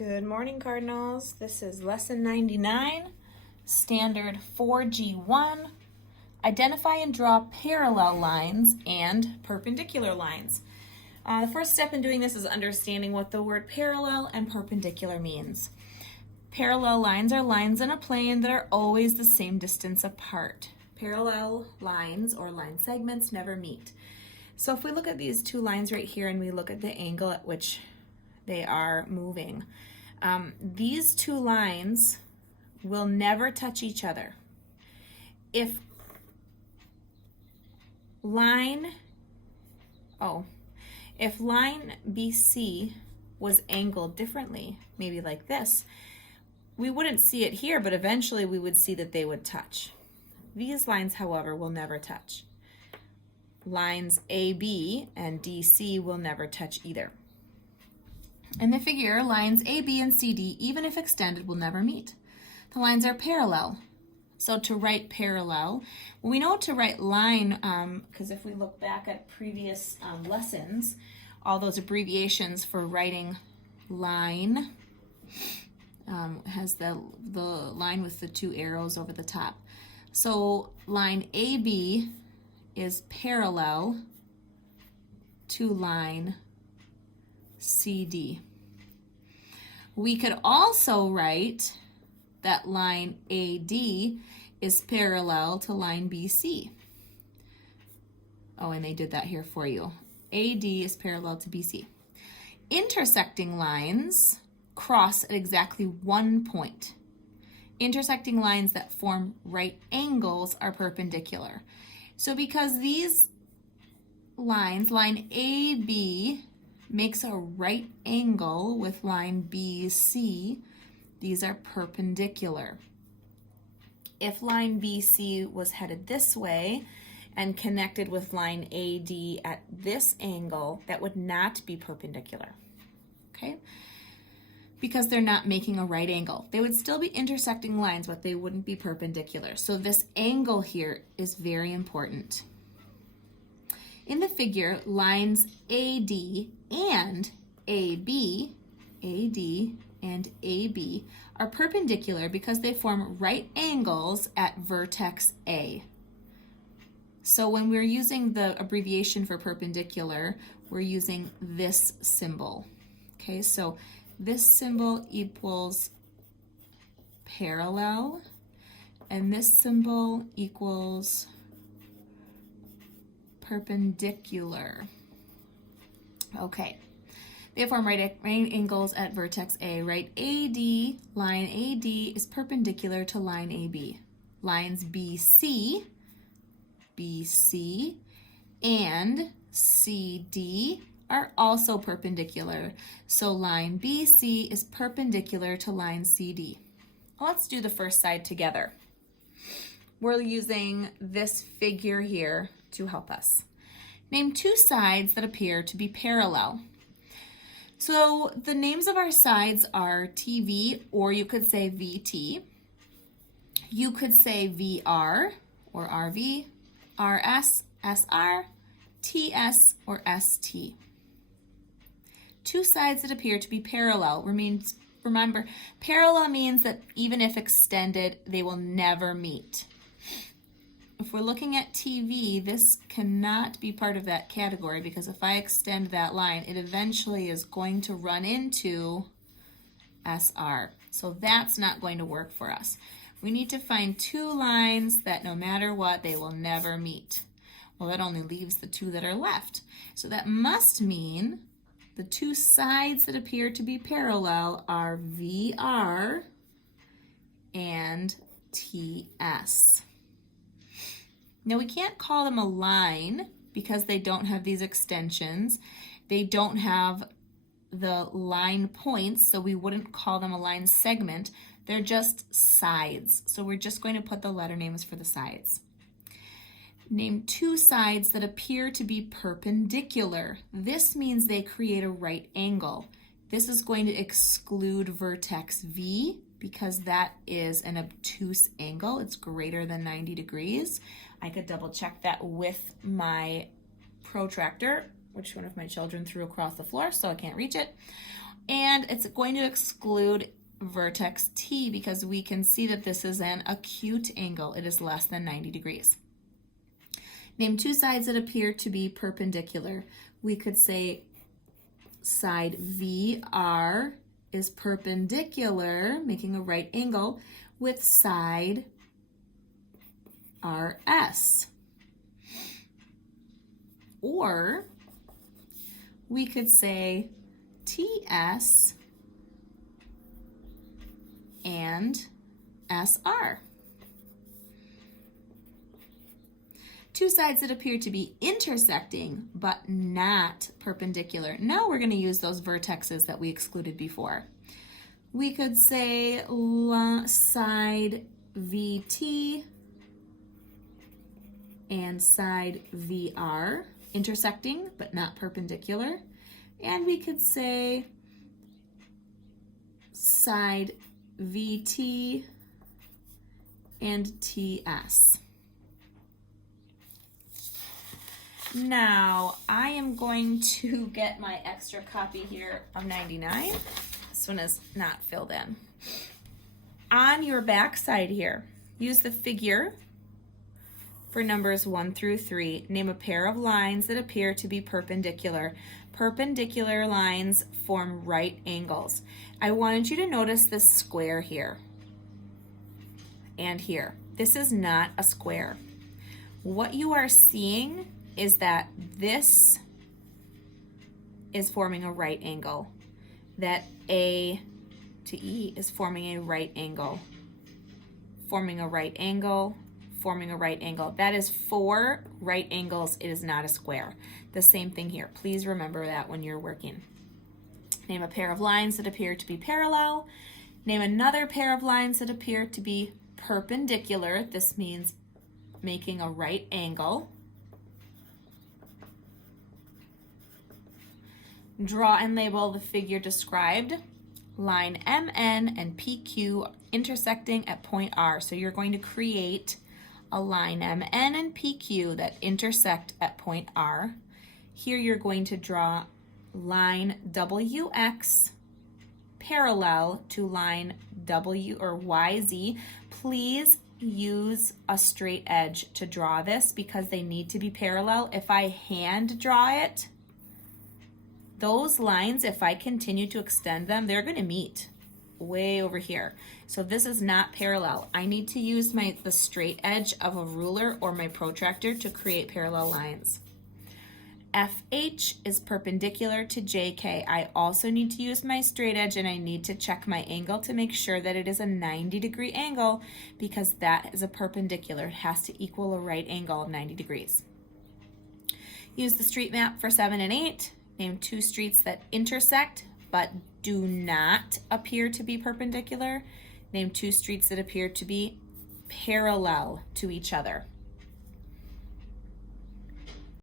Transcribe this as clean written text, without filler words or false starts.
Good morning, Cardinals. This is lesson 99, standard 4.G.1. Identify and draw parallel lines and perpendicular lines. The first step in doing this is understanding what the word parallel and perpendicular means. Parallel lines are lines in a plane that are always the same distance apart. Parallel lines or line segments never meet. So if we look at these two lines right here and we look at the angle at which they are moving, these two lines will never touch each other. If line BC was angled differently, maybe like this, we wouldn't see it here, but eventually we would see that they would touch. These lines, however, will never touch. Lines AB and DC will never touch either. In the figure, lines AB and CD, even if extended, will never meet. The lines are parallel. So to write parallel, well, we know to write line, because if we look back at previous lessons, all those abbreviations for writing line has the line with the two arrows over the top. So line AB is parallel to line CD. We could also write that line AD is parallel to line BC. Oh, and they did that here for you. AD is parallel to BC. Intersecting lines cross at exactly one point. Intersecting lines that form right angles are perpendicular. So because these lines, line AB makes a right angle with line BC, these are perpendicular. If line BC was headed this way and connected with line AD at this angle, that would not be perpendicular, okay? Because they're not making a right angle. They would still be intersecting lines, but they wouldn't be perpendicular. So this angle here is very important. In the figure, lines AD and AB, AD and AB are perpendicular because they form right angles at vertex A. So when we're using the abbreviation for perpendicular, we're using this symbol. Okay, so this symbol equals parallel, and this symbol equals perpendicular. Okay, they form right angles at vertex A. Right AD, line AD is perpendicular to line AB. Lines BC, and CD are also perpendicular. So line BC is perpendicular to line CD. Let's do the first side together. We're using this figure here to help us. Name two sides that appear to be parallel. So the names of our sides are TV, or you could say VT. You could say VR, or RV, RS, SR, TS, or ST. Two sides that appear to be parallel. Remember, parallel means that even if extended, they will never meet. If we're looking at TV, this cannot be part of that category because if I extend that line, it eventually is going to run into SR. So that's not going to work for us. We need to find two lines that no matter what, they will never meet. Well, that only leaves the two that are left. So that must mean the two sides that appear to be parallel are VR and TS. Now we can't call them a line because they don't have these extensions. They don't have the line points, so we wouldn't call them a line segment. They're just sides. So we're just going to put the letter names for the sides. Name two sides that appear to be perpendicular. This means they create a right angle. This is going to exclude vertex V because that is an obtuse angle. It's greater than 90 degrees. I could double check that with my protractor, which one of my children threw across the floor, so I can't reach it. And it's going to exclude vertex T because we can see that this is an acute angle. It is less than 90 degrees. Name two sides that appear to be perpendicular. We could say side VR is perpendicular, making a right angle, with side RS. Or we could say TS and SR. Two sides that appear to be intersecting but not perpendicular. Now we're going to use those vertexes that we excluded before. We could say side VT and side VR, intersecting but not perpendicular. And we could say side VT and TS. Now I am going to get my extra copy here of 99. This one is not filled in. On your back side here, use the figure for numbers 1 through 3. Name a pair of lines that appear to be perpendicular. Perpendicular lines form right angles. I wanted you to notice this square here and here. This is not a square. What you are seeing is that this is forming a right angle, that A to E is forming a right angle, forming a right angle, forming a right angle. That is 4 right angles. It is not a square. The same thing here. Please remember that when you're working. Name a pair of lines that appear to be parallel. Name another pair of lines that appear to be perpendicular. This means making a right angle. Draw and label the figure described. Line MN and PQ intersecting at point R. So you're going to create a line MN and PQ that intersect at point R. Here you're going to draw line WX parallel to line W or YZ. Please use a straight edge to draw this because they need to be parallel. If I hand draw it, those lines, if I continue to extend them, they're going to meet way over here. So this is not parallel. I need to use the straight edge of a ruler or my protractor to create parallel lines. FH is perpendicular to JK. I also need to use my straight edge and I need to check my angle to make sure that it is a 90-degree angle because that is a perpendicular. It has to equal a right angle of 90 degrees. Use the street map for 7 and 8. Name two streets that intersect but do not appear to be perpendicular. Name two streets that appear to be parallel to each other.